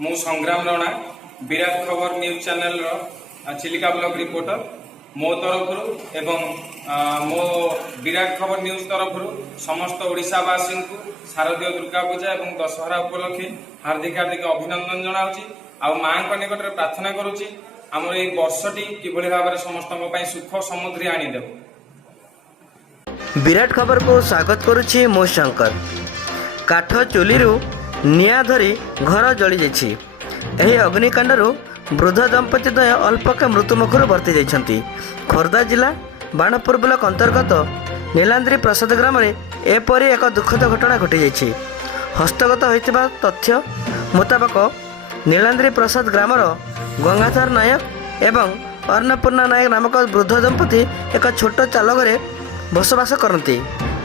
मु संग्राम राणा विराट खबर news channel Chilika block reporter मो तरफ एवं मो विराट खबर न्यूज तरफ समस्त ओडिशावासी को शारदीय दुर्गा पूजा और दशहरा उपलक्षे हार्दिक हार्दिक अभिनंदन जनाऊँगी आ माँ निकट में प्रार्थना करुच्ची आमर ये वर्षटी किभली भाव में समस्त सुख समुद्री आनीदेव। विराट खबर को स्वागत करुछि मो शंकर। काठ चुली निआ धरी घर जली जाइछि। एही अग्निकांडरू वृद्ध दंपति द्वय अल्पके मृत्युमुखर वर्ती जाइछन्ति। खोर्धा जिला बाणपुर ब्लॉक अंतर्गत नीलाद्री प्रसाद ग्राम में एपरी एक दुखद घटना घटी जाइछि। हस्तगत होइतिबा तथ्य मुताबक नीलाद्री प्रसाद ग्रामर गंगाधर नायक एवं अन्नपूर्णा नायक नामक वृद्ध दंपति एक छोट चालघरे बसवास करती।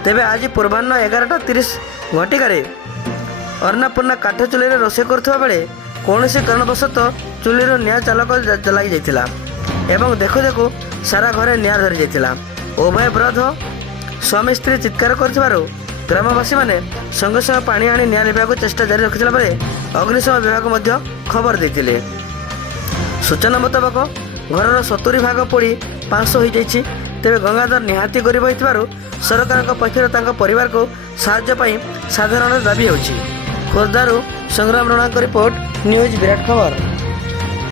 तेबे आज पूर्वाह्न 11:30 घटिकार अन्नपूर्णा काठ चुली रोषे करुवा बेले कौन कारणवशतः चुली निआ चालक जलाई जाइथिला एवं देखु देखु सारा घरे निआ धरी जाइथिला। उभय विरोध स्वामी स्त्री चित्कार करुथिबारु ग्रामवासी माने संगे संगे पानी आनी निआ लिभाको चेष्टा जारी रखिथिला बेले अग्निशम विभाग मध्य खबर देथिले। सूचना मुताबक घरर 70 भाग पोड़ी 500 हो जाइछि। तेबे गंगाधर निहाती गरीब होइथिबारु सरकार पक्षर तांको परिवार को साहाय्य पाई साधारण दाबी होछि। खोर्धारू संग्राम राणा रिपोर्ट न्यूज विराट खबर।